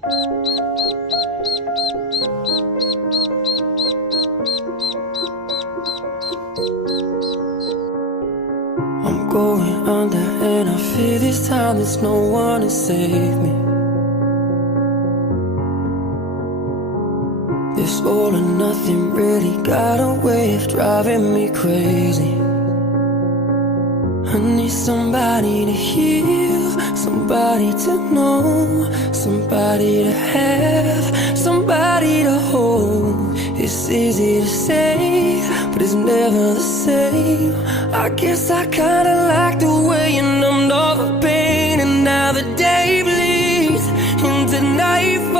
I'm going under and I fear this time there's no one to save me. This all or nothing really got a way of driving me crazy. I need somebody to heal, somebody to know, somebody to have, somebody to hold. It's easy to say, but it's never the same. I guess I kinda like the way you numbed all the pain, and now the day bleeds into nightfall.